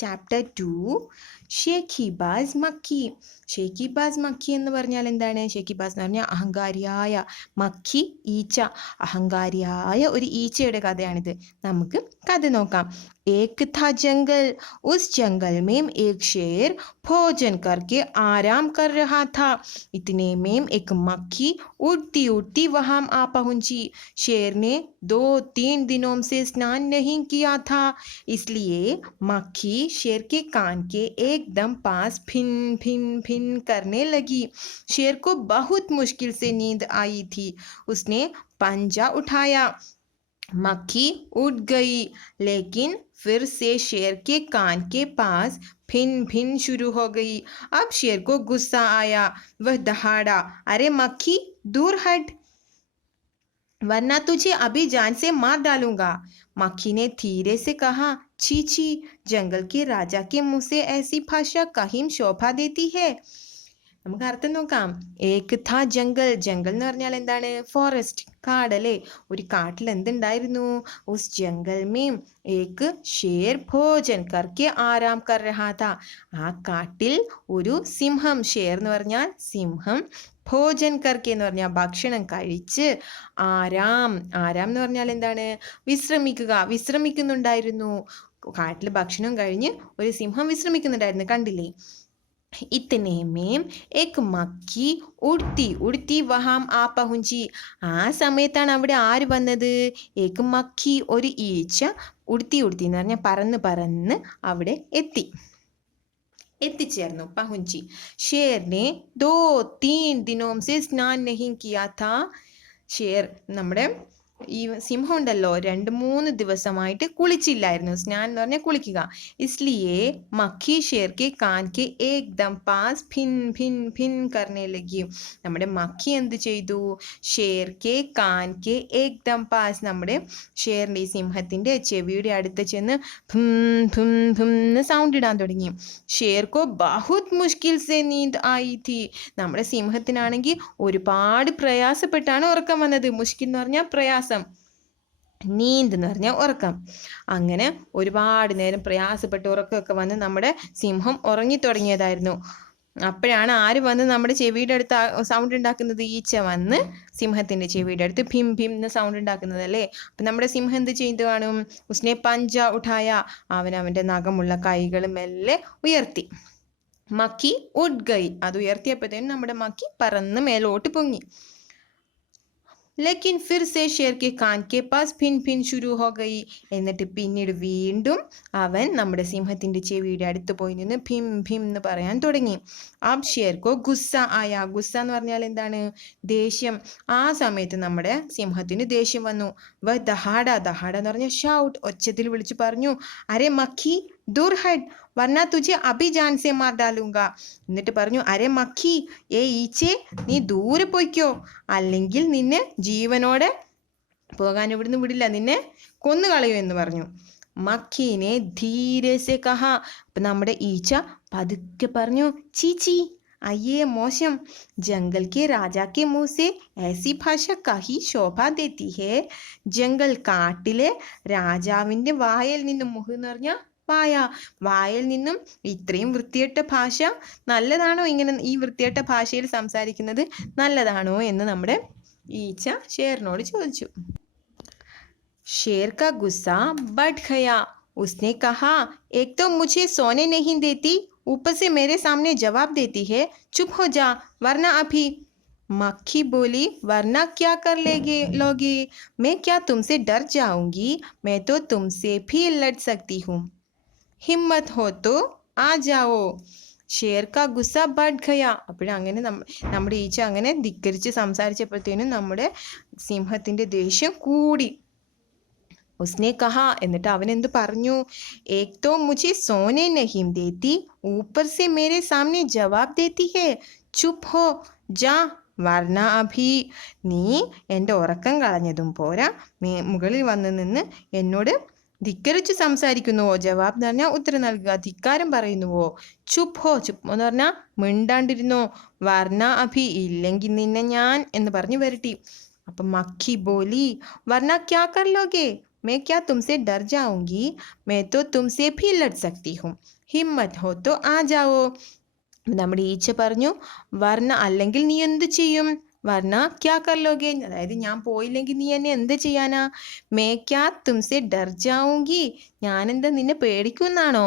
Chapter 2 ഷേഖിബാസ് makki. ഷേഖിബാസ് makki എന്ന് പറഞ്ഞാൽ എന്താണ്? ഷേഖിബാസ് എന്ന് പറഞ്ഞാൽ അഹങ്കാരിയായ, മക്കി ഈച്ച, അഹങ്കാരിയായ ഒരു ഈച്ചയുടെ കഥയാണിത്. നമുക്ക് കഥ നോക്കാം. एक था जंगल, उस जंगल में एक शेर भोजन करके आराम कर रहा था. इतने में एक मक्खी उड़ती उड़ती वहां आ पहुंची. शेर ने 2-3 दिनों से स्नान नहीं किया था, इसलिए मक्खी शेर के कान के एकदम पास फिन फिन फिन करने लगी. शेर को बहुत मुश्किल से नींद आई थी. उसने पंजा उठाया, मक्खी उड़ गई, लेकिन फिर से शेर के कान के पास फिन फिन शुरू हो गई. अब शेर को गुस्सा आया. वह दहाड़ा, अरे मक्खी दूर हट, वरना तुझे अभी जान से मार डालूंगा. मक्खी ने धीरे से कहा, छी छी, जंगल के राजा के मुंह से ऐसी भाषा कहीं शोभा देती है. നമുക്ക് അർത്ഥം നോക്കാം. ഏക് ഥാ ജംഗൽ. ജംഗൽ എന്ന് പറഞ്ഞാൽ എന്താണ്? ഫോറസ്റ്റ്, കാടല്ലേ. ഒരു കാട്ടിൽ എന്തുണ്ടായിരുന്നു? ഉസ് ജംഗൽ മീം ഏക് ഷേർ ഭോജൻ കർക്കെ ആരാം കർ രഹാ ഥാ. ആ കാട്ടിൽ ഒരു സിംഹം, ഷേർ എന്ന് പറഞ്ഞാൽ സിംഹം, ഭോജൻ കർക്കെ എന്ന് പറഞ്ഞാൽ ഭക്ഷണം കഴിച്ച്, ആരാം, ആരാം എന്ന് പറഞ്ഞാൽ എന്താണ്? വിശ്രമിക്കുക, വിശ്രമിക്കുന്നുണ്ടായിരുന്നു. കാട്ടിൽ ഭക്ഷണം കഴിഞ്ഞ് ഒരു സിംഹം വിശ്രമിക്കുന്നുണ്ടായിരുന്നു, കണ്ടില്ലേ? ഇത്തനെ മേം എക് മക്കി ഉടുത്തി ഉടുത്തി വഹാം ആ പഹുഞ്ചി. ആ സമയത്താണ് അവിടെ ആര് വന്നത്? എക് മക്കി, ഒരു ഈച്ച, ഉടുത്തി ഉടുത്തി എന്ന് പറഞ്ഞാൽ പറന്ന് പറന്ന് അവിടെ എത്തിച്ചേർന്നു. പഹുഞ്ചി. ഷേറിനെ 2-3 ദിനോം സെ സ്നാൻ നഹീ കിയാ താ. ഷേർ, നമ്മുടെ ഈ സിംഹം ഉണ്ടല്ലോ, 2-3 ദിവസമായിട്ട് കുളിച്ചില്ലായിരുന്നു. സ്നാൻ എന്ന് പറഞ്ഞാൽ കുളിക്കുക. ഇസ്ലിയെ മക്കി ഷേർ കെ കാൻ കെ ഏകദം പാസ് ഭിൻ ഭിൻ ഭിൻ കർണേ ലഗി. നമ്മുടെ മക്കി എന്ത് ചെയ്തു? ഷേർ കെ കാൻ കെ ഏകദം പാസ്, നമ്മുടെ ഷേറിൻ്റെ, സിംഹത്തിൻ്റെ ചെവിയുടെ അടുത്ത് ചെന്ന് ഭും ഭും ഭും എന്ന് സൗണ്ട് ഇടാൻ തുടങ്ങി. ഷേർ കോ ബഹുത് മുഷ്കിൽ സെ നീന്ത് ആയി ഥി. നമ്മുടെ സിംഹത്തിനാണെങ്കിൽ ഒരുപാട് പ്രയാസപ്പെട്ടാണ് ഉറക്കം വന്നത്. മുഷ്കിൽ എന്ന് പറഞ്ഞാൽ പ്രയാസം, നീന്ത് എന്ന് പറഞ്ഞാൽ ഉറക്കം. അങ്ങനെ ഒരുപാട് നേരം പ്രയാസപ്പെട്ട് ഉറക്കമൊക്കെ വന്ന് നമ്മുടെ സിംഹം ഉറങ്ങി തുടങ്ങിയതായിരുന്നു. അപ്പോഴാണ് ആര് വന്ന് നമ്മുടെ ചെവിയുടെ അടുത്ത് സൗണ്ട് ഉണ്ടാക്കുന്നത്? ഈച്ച വന്ന് സിംഹത്തിൻ്റെ ചെവിയുടെ അടുത്ത് ഭീം ഭീം എന്ന് സൗണ്ട് ഉണ്ടാക്കുന്നത് അല്ലേ. അപ്പം നമ്മുടെ സിംഹം എന്ത് ചെയ്തു കാണും? ഉസ്നെ പഞ്ച ഉഠായ, അവൻ്റെ നഖമുള്ള കൈകൾ മെല്ലെ ഉയർത്തി. മക്കി ഉഡ് ഗൈ, അത് ഉയർത്തിയപ്പോഴത്തേനും നമ്മുടെ മക്കി പറന്ന് മേലോട്ട് പൊങ്ങി. ലേക്കിൻ ഫിർ സേ ഷേർ കെ കാൻ കെ പാസ് ഭിൻ ഭിൻ ശുരു ഹോ ഗയി. എന്നിട്ട് പിന്നീട് വീണ്ടും അവൻ നമ്മുടെ സിംഹത്തിൻ്റെ ചെവിയുടെ അടുത്ത് പോയി നിന്ന് ഭീം ഭീം എന്ന് പറയാൻ തുടങ്ങി. ആബ് ഷേർ കോ ഗുസ്സ ആയ. ഗുസ്സ എന്ന് പറഞ്ഞാൽ എന്താണ്? ദേഷ്യം. ആ സമയത്ത് നമ്മുടെ സിംഹത്തിന് ദേഷ്യം വന്നു. വ ദഹാഡ, ദഹാഡ എന്ന് പറഞ്ഞാൽ ഷൗട്ട്, ഒച്ചത്തിൽ വിളിച്ചു പറഞ്ഞു, അരെ മക്കി ദൂർ ഹട്ട്, വർണ തുझे അഭി ജാൻ സെ മാർ ഡാലൂങ്ക. എന്നിട്ട് പറഞ്ഞു, അരെ മക്കി, ഏ ഈച്ചേ, നീ ദൂരെ പോയിക്കോ, അല്ലെങ്കിൽ നിന്നെ ജീവനോടെ പോകാൻ ഇവിടുന്ന് വിടില്ല, നിന്നെ കൊന്നുകളയൂ എന്ന് പറഞ്ഞു. മക്കീനെ ധീരെ സെ കഹ. അപ്പം നമ്മുടെ ഈച്ച പതുക്കെ പറഞ്ഞു, ചീച്ചി, അയ്യേ മോശം, ജംഗൽ കെ രാജാ കെ മുഹ് സെ ऐसी ഭാഷ കഹി ശോഭ ദേത്തി ഹേ. ജംഗൽ, കാട്ടിലെ രാജാവിൻ്റെ വായിൽ നിന്നും, മുഹ് എന്ന് പറഞ്ഞാൽ വായ, വായിൽ നിന്നും ഇത്രയും വൃത്തികെട്ട ഭാഷ നല്ലതാണോ? ഇങ്ങനെ ഈ വൃത്തികെട്ട ഭാഷയിൽ സംസാരിക്കുന്നത് നല്ലതാണോ എന്ന് നമ്മുടെ ഈച്ച ഷേറിനോട് ചോദിച്ചു. ഷേർ കാ ഗുസ്സ ബഡ് ഗയാ. उसने कहा, एक तो मुझे सोने नहीं देती, ऊपर से मेरे सामने जवाब देती है, चुप हो जा, वरना अभी. मक्खी बोली, वरना क्या कर लोगे? मैं क्या तुमसे डर जाऊंगी? मैं तो तुमसे भी लड़ सकती हूँ, हिम्मत हो तो आ जाओ. ഷേർ കാ ഗുസ്സ ബഡ് ഖയ. അപ്പോഴങ്ങനെ നമ്മുടെ ഈച്ച അങ്ങനെ ധിക്കരിച്ച് സംസാരിച്ചപ്പോഴത്തേനും നമ്മുടെ സിംഹത്തിൻ്റെ ദേഷ്യം കൂടി. ഉസ്നെ കഹ, എന്നിട്ട് അവൻ എന്ത് പറഞ്ഞു? ഏക് തോ മുझे സോനെ നഹീം ദേത്തി, ഊപ്പർ സെ മേരെ സാമനെ ജവാബ് ദേത്തി ഹേ, ചുപ് ഹോ ജാ, വർണ അഭി. നീ എൻ്റെ ഉറക്കം കളഞ്ഞതും പോരാ, മുകളിൽ വന്ന് നിന്ന് എന്നോട് ധിക്കരിച്ച് സംസാരിക്കുന്നുവോ? ജവാബ് എന്ന് പറഞ്ഞാൽ ഉത്തരം നൽകുക. ധിക്കാരം പറയുന്നുവോ? ചുപ് ഹോ, ചുപ് എന്ന് പറഞ്ഞാൽ മിണ്ടാണ്ടിരുന്നോ. വർണ അഭി, ഇല്ലെങ്കിൽ നിന്നെ ഞാൻ എന്ന് പറഞ്ഞു വരട്ടി. അപ്പം മക്കി ബോലി, വർണ ക്യാ കർ ലോഗേ, मैं क्या तुमसे डर जाऊंगी? मैं तो तुमसे भी लड़ सकती हूँ. ഹിമ്മത്ത് ഹോ തോ ആ ജാവോ. നമ്മുടെ ഈച്ച പറഞ്ഞു, വർണ്ണ അല്ലെങ്കിൽ നീ എന്ത് ചെയ്യും? വർണ്ണ ക്യാ കർ ലോഗെ, അതായത് ഞാൻ പോയില്ലെങ്കിൽ നീ എന്നെ എന്ത് ചെയ്യാനാ? മേ ക്യാ തുംസെ ഡർ ജാऊंगी, ഞാനെന്താ നിന്നെ പേടിക്കുന്നാണോ?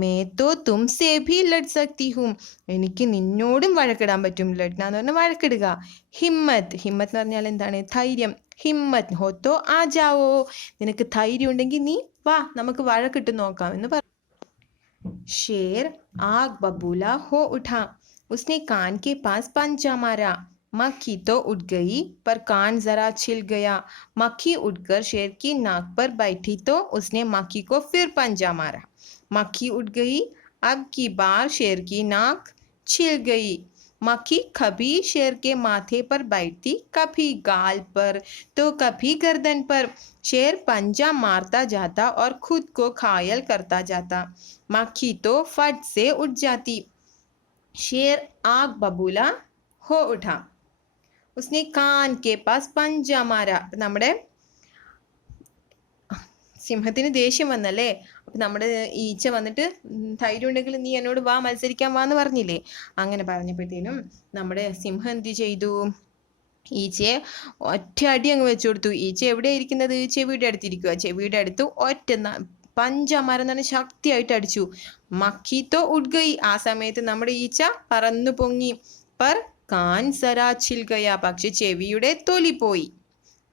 മേ തോ തുംസെ ഭി ലഡ് സക്തി ഹൂം, എനിക്ക് നിന്നോടും വഴക്കിടാൻ പറ്റും. ലഡ്ന എന്ന് പറഞ്ഞാൽ വഴക്കിടുക. ഹിമ്മത്ത്, ഹിമ്മത്ത് എന്ന് പറഞ്ഞാൽ എന്താണ്? ധൈര്യം. ഹിമ്മത്ത് ഹോ തോ ആ ജാവോ, നിനക്ക് ധൈര്യം ഉണ്ടെങ്കിൽ നീ വാ, നമുക്ക് വഴക്കിട്ട് നോക്കാം എന്ന് പറഞ്ഞു. शेर आग बबूला हो उठा, उसने कान के पास पंजा मारा. मक्खी तो उठ गई पर कान जरा छिल गया. मक्खी उठकर शेर की नाक पर बैठी तो उसने मक्खी को फिर पंजा मारा. मक्खी उठ गई, अब की बार शेर की नाक छिल गई. मक्खी कभी शेर के माथे पर बैठती, कभी गाल पर तो कभी गर्दन पर. शेर पंजा मारता जाता और खुद को घायल करता जाता. मक्खी तो फट से उठ जाती. शेर आग बबूला हो उठा, उसने कान के पास पंजा मारा. നമ്മുടെ സിംഹത്തിന് ദേഷ്യം വന്നല്ലേ, അപ്പം നമ്മുടെ ഈച്ച വന്നിട്ട് ധൈര്യം ഉണ്ടെങ്കിൽ നീ എന്നോട് വാ, മത്സരിക്കാൻ വാന്ന് പറഞ്ഞില്ലേ. അങ്ങനെ പറഞ്ഞപ്പോഴത്തേനും നമ്മുടെ സിംഹം എന്ത് ചെയ്തു? ഈച്ചയെ ഒറ്റ അടി അങ്ങ് വെച്ചു കൊടുത്തു. ഈച്ച എവിടെയാണ് ഇരിക്കുന്നത്? ചെവിയുടെ അടുത്തിരിക്കുക. ചെവിയുടെ അടുത്ത് ഒറ്റ പഞ്ചമരം എന്ന് പറഞ്ഞ ശക്തിയായിട്ട് അടിച്ചു. മക്കി തോ ഉഡ് ഗയി, ആ സമയത്ത് നമ്മുടെ ഈച്ച പറന്നു പൊങ്ങി. പർ കാൻ സരാ ചിൽ ഗയ, പക്ഷെ ചെവിയുടെ തൊലി പോയി.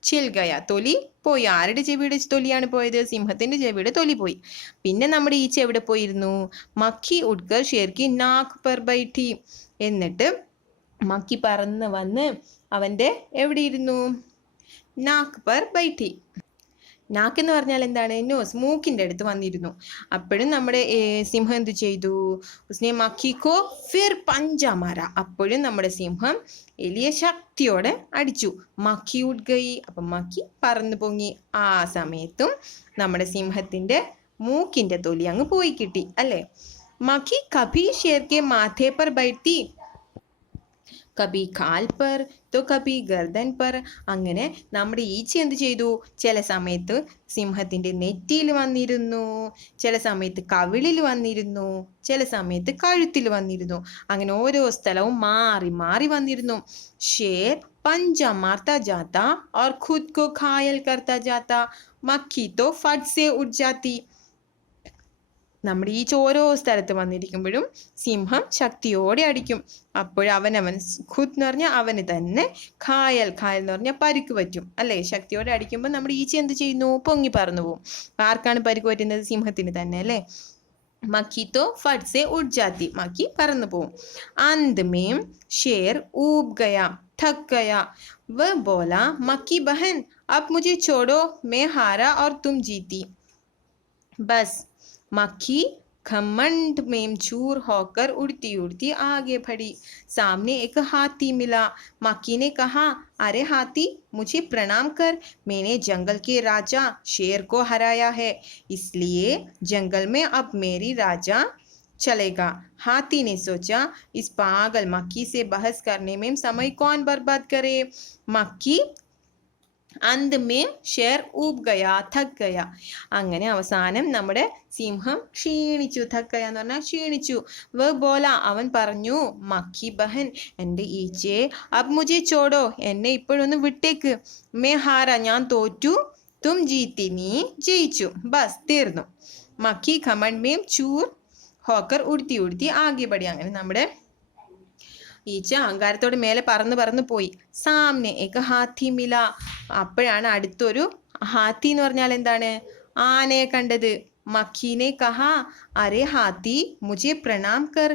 ചിൽ ഗയ, തൊലി പോയി. ആരുടെ ചെവിയുടെ തൊലിയാണ് പോയത്? സിംഹത്തിന്റെ ചെവിയുടെ തൊലി പോയി. പിന്നെ നമ്മുടെ ഈച്ച എവിടെ പോയിരുന്നു? മക്കി ഉഡ്കർ ഷേർക്കി നാക്ക് പർ ബൈഠി, എന്നിട്ട് മക്കി പറന്ന് വന്ന് അവന്റെ എവിടെ ഇരുന്നു? നാക്ക് പർ ബൈഠി. നാക്ക് എന്ന് പറഞ്ഞാൽ എന്താണ്? നോസ്, മൂക്കിന്റെ അടുത്ത് വന്നിരുന്നു. അപ്പോഴും നമ്മുടെ സിംഹം എന്ത് ചെയ്തു? ഉസ്നെ മക്കിക്കോ ഫിർ പഞ്ചാ മാര, അപ്പോഴും നമ്മുടെ സിംഹം വലിയ ശക്തിയോടെ അടിച്ചു. മക്കി ഉഡ് ഗയി, അപ്പം മക്കി പറന്നു പൊങ്ങി. ആ സമയത്തും നമ്മുടെ സിംഹത്തിന്റെ മൂക്കിന്റെ തൊലി അങ്ങ് പോയി കിട്ടി അല്ലേ. മക്കി കഭി ഷേർ കെ മാഥേ പർ ബൈഠി, കബി കാൽ പർ തോ കബി ഗർദൻ പർ. അങ്ങനെ നമ്മുടെ ഈച്ച എന്ത് ചെയ്തു? ചില സമയത്ത് സിംഹത്തിന്റെ നെറ്റിയിൽ വന്നിരുന്നു, ചില സമയത്ത് കവിളിൽ വന്നിരുന്നു, ചില സമയത്ത് കഴുത്തിൽ വന്നിരുന്നു. അങ്ങനെ ഓരോ സ്ഥലവും മാറി മാറി വന്നിരുന്നു. ഷേർ पंजा मारता जाता और खुद को घायल करता जाता. मक्खी तो फट से उठ जाती. നമ്മുടെ ഈ ഓരോ സ്ഥലത്ത് വന്നിരിക്കുമ്പോഴും സിംഹം ശക്തിയോടെ അടിക്കും. അപ്പോഴവനവൻ ഖുദ് എന്ന് പറഞ്ഞാൽ അവന് തന്നെ, ഖായൽ, ഖായൽ എന്ന് പറഞ്ഞാൽ പരിക്ക് പറ്റും അല്ലേ. ശക്തിയോടെ അടിക്കുമ്പോൾ നമ്മുടെ ഈച്ച എന്ത് ചെയ്യുന്നു? പൊങ്ങി പറന്നു പോവും. ആർക്കാണ് പരിക്ക് പറ്റുന്നത്? സിംഹത്തിന് തന്നെ അല്ലേ. മക്കി തോ ഫട്ട് സെ ഉഡ് ജാത്തി, മക്കി പറന്നു പോവും. അന്ത് മേം ഷേർ ഊബ് ഗയ, थक गया. वह बोला, मक्की बहन अब मुझे छोड़ो, मैं हारा और तुम जीती. बस मक्खी घमंड में चूर होकर उड़ती उड़ती आगे बढ़ी. सामने एक हाथी मिला. मक्खी ने कहा, अरे हाथी, मुझे प्रणाम कर. मैंने जंगल के राजा शेर को हराया है, इसलिए जंगल में अब मेरी राजा चलेगा. हाथी ने सोचा, इस पागल मक्खी से बहस करने में समय कौन बर्बाद करे. मक्खी अंत में ഷേർ ഊബ് ഗയ, थक गया. അങ്ങനെ അവസാനം നമ്മുടെ സിംഹം ക്ഷീണിച്ചു. थक എന്ന് പറഞ്ഞാൽ ക്ഷീണിച്ചു. വ ബോല, അവൻ പറഞ്ഞു, മക്കി ബഹൻ, എൻ്റെ ഈച്ചയെ, അബ് മുझे ചോടോ, എന്നെ ഇപ്പോഴൊന്ന് വിട്ടേക്ക്. മേ ഹാര, ഞാൻ തോറ്റു. തും ജീത്തി, നീ ജയിച്ചു. ബസ്, തീർന്നു. മക്കി ഖമണ്ട് മേം ചൂർ ഹോക്കർ ഉടുത്തി ഉടുത്തി ആകെ പടി. അങ്ങനെ നമ്മുടെ ഈച്ച അഹങ്കാരത്തോടെ മേലെ പറന്ന് പറന്ന് പോയി. സാമനെ ഏക ഹാത്തി മില, അപ്പോഴാണ് അടുത്തൊരു ഹാത്തി എന്ന് പറഞ്ഞാൽ എന്താണ്? ആനയെ കണ്ടത്. മക്കീനെ കഹാ, അരെ ഹാത്തി മുझे പ്രണാം കർ,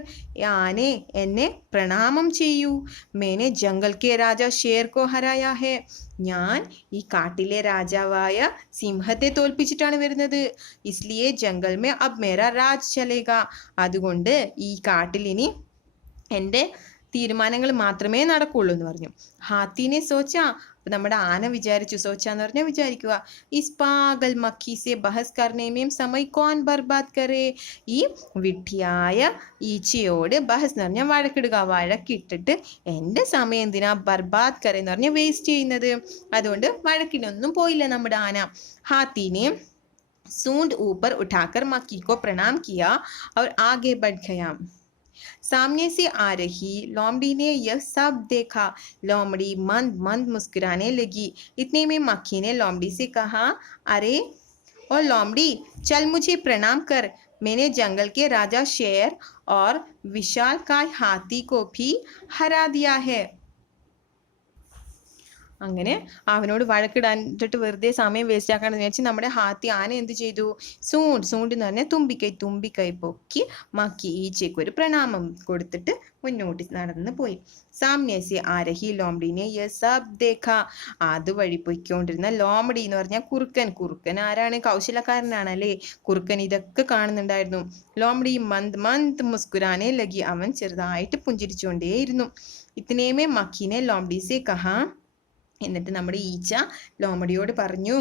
ആനെ എന്നെ പ്രണാമം ചെയ്യൂ. മേനെ ജംഗൽ കെ രാജ ഷേർ കോ ഹരായ ഹെ, ഞാൻ ഈ കാട്ടിലെ രാജാവായ സിംഹത്തെ തോൽപ്പിച്ചിട്ടാണ് വരുന്നത്. ഇസ്ലിയെ ജംഗൽ മേ അബ് മേരാ രാജ് ചലേഗ, അതുകൊണ്ട് ഈ കാട്ടിൽ ഇനി എൻ്റെ തീരുമാനങ്ങൾ മാത്രമേ നടക്കുള്ളൂ എന്ന് പറഞ്ഞു. ഹാത്തിനെ സോച്ച, നമ്മുടെ ആന വിചാരിച്ചു. സോച്ച എന്ന് പറഞ്ഞാൽ വിചാരിക്കുക. ഇസ് പാഗൽ മക്കി സെ ബഹസ് കർണേമേം സമയ് കോൻ ബർബാദ് കരേ. ഈ വിഡ്ഢിയായ ഈച്ചയോട് ബഹസ് എന്ന് പറഞ്ഞാൽ വഴക്കിടുക. വഴക്കിട്ടിട്ട് എൻ്റെ സമയം എന്തിനാ ബർബാദ് കരേ എന്ന് പറഞ്ഞാൽ വേസ്റ്റ് ചെയ്യുന്നത്. അതുകൊണ്ട് വഴക്കിനൊന്നും പോയില്ല നമ്മുടെ ആന. ഹാത്തിനെ सूंड ऊपर उठाकर मक्खी को प्रणाम किया और आगे बढ़ गया. सामने से आ रही लोमड़ी ने यह सब देखा. लोमड़ी मंद मंद मुस्कुराने लगी. इतने में मक्खी ने लोमड़ी से कहा, अरे ओ लोमड़ी, चल मुझे प्रणाम कर. मैंने जंगल के राजा शेर और विशालकाय हाथी को भी हरा दिया है. അങ്ങനെ അവനോട് വഴക്കിടാനിട്ട് വെറുതെ സമയം വേസ്റ്റ് ആക്കാണെന്ന് വിചാരിച്ച് നമ്മുടെ ഹാത്തി ആന എന്ത് ചെയ്തു? സൂണ്ട് എന്ന് പറഞ്ഞാൽ തുമ്പിക്കൈ പൊക്കി മക്കി ഈച്ചയ്ക്ക് ഒരു പ്രണാമം കൊടുത്തിട്ട് മുന്നോട്ട് നടന്ന് പോയി. സാമ്നെ സെ ആ രഹി ലോമഡിനെ യേ സബ് ദേഖ. അതുവഴി പൊയ്ക്കൊണ്ടിരുന്ന ലോമഡി എന്ന് പറഞ്ഞാൽ കുറുക്കൻ ആരാണ്? കൗശലക്കാരനാണല്ലേ കുറുക്കൻ. ഇതൊക്കെ കാണുന്നുണ്ടായിരുന്നു. ലോമഡി മന്ത് മന്ത് മുസ്കുരാനെ ലഗി. അവൻ ചെറുതായിട്ട് പുഞ്ചിരിച്ചുകൊണ്ടേയിരുന്നു. ഇത്തനേമേ മക്കീനെ ലോമഡി സെ കഹാ. എന്നിട്ട് നമ്മുടെ ഈച്ച ലോമഡിയോട് പറഞ്ഞു,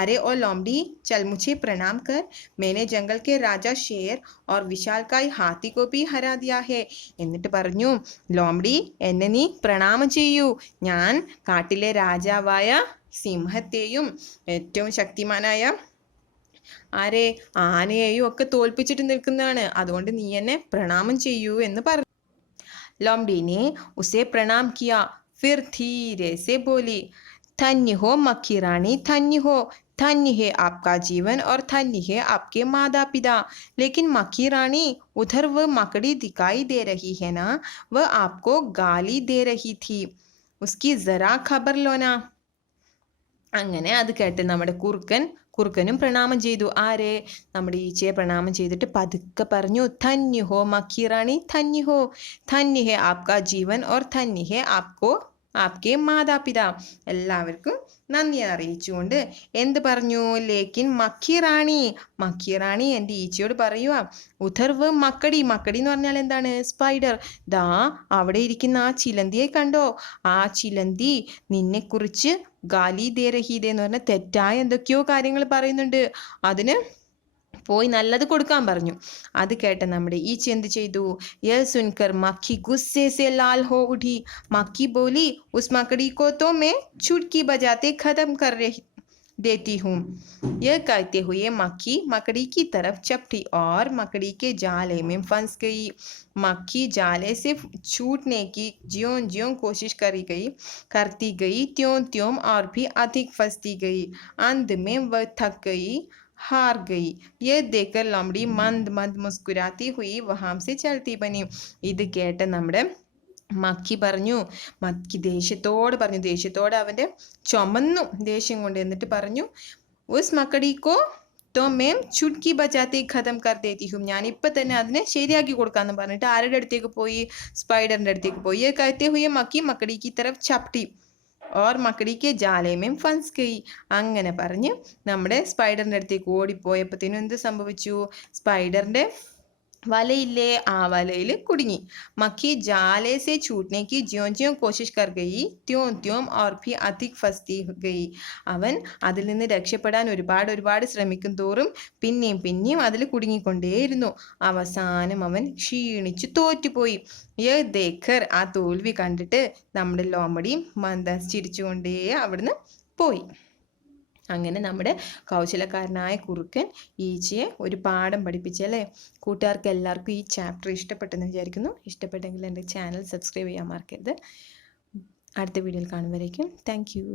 അരെ ഓ ലോമഡി, ചൽ മുझे प्रणाम कर. मैंने जंगल के राजा शेर और विशालकाय हाथी को भी हरा दिया है. എന്നിട്ട് പറഞ്ഞു, ലോമഡി, എന്നെ നീ പ്രണാമം ചെയ്യൂ. ഞാൻ കാട്ടിലെ രാജാവായ സിംഹത്തെയും ഏറ്റവും ശക്തിമാനായ ആരെ ആനയെയും ഒക്കെ തോൽപ്പിച്ചിട്ട് നിൽക്കുന്നതാണ്. അതുകൊണ്ട് നീ എന്നെ പ്രണാമം ചെയ്യൂ എന്ന് പറഞ്ഞു. ലോമഡി ने उसे प्रणाम किया. फिर धीरे से बोली, धन्य हो मक्खी रानी, धन्य हो. धन्य है आपका जीवन और धन्य है आपके माता पिता. लेकिन मक्खी रानी, उधर वह मकड़ी दिखाई दे रही है ना, वह आपको गाली दे रही थी. उसकी जरा खबर लो ना. അങ്ങനെ അത് കേട്ട് നമ്മുടെ കുറുക്കനും പ്രണാമം ചെയ്തു. ആരെ? നമ്മുടെ ഈച്ചയെ പ്രണാമം ചെയ്തിട്ട് പതുക്കെ പറഞ്ഞു, ധന്യ ഹോ മക്ഖി റാണി, ധന്യ ഹോ. ധന്യ ഹേ ആപ്കാ ജീവൻ ഓർ ധന്യ ഹേ ആപ്കോ ആപ്കെ മാതാപിതാ. എല്ലാവർക്കും നന്ദി അറിയിച്ചുകൊണ്ട് എന്ത് പറഞ്ഞു? ലേക്കിൻ മക്ഖി റാണി എൻ്റെ ഈച്ചയോട് പറയുക, ഉധർവ് മക്കടി എന്ന് പറഞ്ഞാൽ എന്താണ്? സ്പൈഡർ. ദാ അവിടെ ഇരിക്കുന്ന ആ ചിലന്തിയെ കണ്ടോ? ആ ചിലന്തി നിന്നെക്കുറിച്ച് ഗാലി ദേ രഹീദേ എന്ന് പറഞ്ഞാൽ തെറ്റായ എന്തൊക്കെയോ കാര്യങ്ങൾ പറയുന്നുണ്ട്. അതിന് പോയി നല്ലത് കൊടുക്കാൻ പറഞ്ഞു. അത് കേട്ട നമ്മുടെ ഈച്ച എന്ത് ചെയ്തു? യേ സുൻകർ മക്ഖി ഗുസ്സേ സെ ലാൽ ഹോ ഉഠി. മക്ഖി बोली, उस मकड़ी को तो मैं चुटकी बजाते खत्म कर देती हूँ. यह कहते हुए मक्खी मकड़ी की तरफ चपटी और मकड़ी के जाले में फंस गई. मक्खी जाले से छूटने की ज्यों कोशिश करती गई त्यों और भी अधिक फंसती गई. अंत में वह थक गई, हार गई. यह देखकर लोमड़ी मंद मंद मुस्कुराती हुई वहां से चलती बनी. ഇത് കേട്ട നമ്മുടെ മക്കി ദേഷ്യത്തോടെ അവന്റെ ചുമന്നു ദേഷ്യം കൊണ്ട്. എന്നിട്ട് പറഞ്ഞു, ഉസ് മക്കടിക്കോ तो मैं ചുട്കി ബജാത്തെ ഖതം കർ ദേത്തി ഹും. ഞാൻ ഇപ്പം തന്നെ അതിനെ ശരിയാക്കി കൊടുക്കാമെന്ന് പറഞ്ഞിട്ട് ആരുടെ അടുത്തേക്ക് പോയി? സ്പൈഡറിന്റെ അടുത്തേക്ക് പോയി. ये कहते हुए मक्खी मकड़ी की तरफ चपटी और मकड़ी के जाले में फंस गई. അങ്ങനെ പറഞ്ഞ് നമ്മുടെ സ്പൈഡറിന്റെ അടുത്തേക്ക് ഓടിപ്പോയപ്പോഴത്തേനും എന്ത് സംഭവിച്ചു? സ്പൈഡറിന്റെ വലയില്ലേ, ആ വലയിൽ കുടുങ്ങി. മക്കി ജാലെ സെ छूटने की ज्यों कोशिश कर गई त्यों और भी अधिक फंसती गई. അവൻ അതിൽ നിന്ന് രക്ഷപ്പെടാൻ ഒരുപാട് ശ്രമിക്കും തോറും പിന്നെയും അതിൽ കുടുങ്ങിക്കൊണ്ടേയിരുന്നു. അവസാനം അവൻ ക്ഷീണിച്ചു തോറ്റുപോയി. യേ ദേഖർ, ആ തോൽവി കണ്ടിട്ട് നമ്മുടെ ലോമഡി ചിരിച്ചുകൊണ്ടേ അവിടുന്ന് പോയി. അങ്ങനെ നമ്മുടെ കൗശലക്കാരനായ കുറുക്കൻ ഈച്ചയെ ഒരു പാഠം പഠിപ്പിച്ചല്ലേ. കൂട്ടുകാർക്ക് എല്ലാവർക്കും ഈ ചാപ്റ്റർ ഇഷ്ടപ്പെട്ടെന്ന് വിചാരിക്കുന്നു. ഇഷ്ടപ്പെട്ടെങ്കിൽ എൻ്റെ ചാനൽ സബ്സ്ക്രൈബ് ചെയ്യാൻ മറക്കരുത്. അടുത്ത വീഡിയോയിൽ കാണുമ്പോഴേക്കും താങ്ക് യു.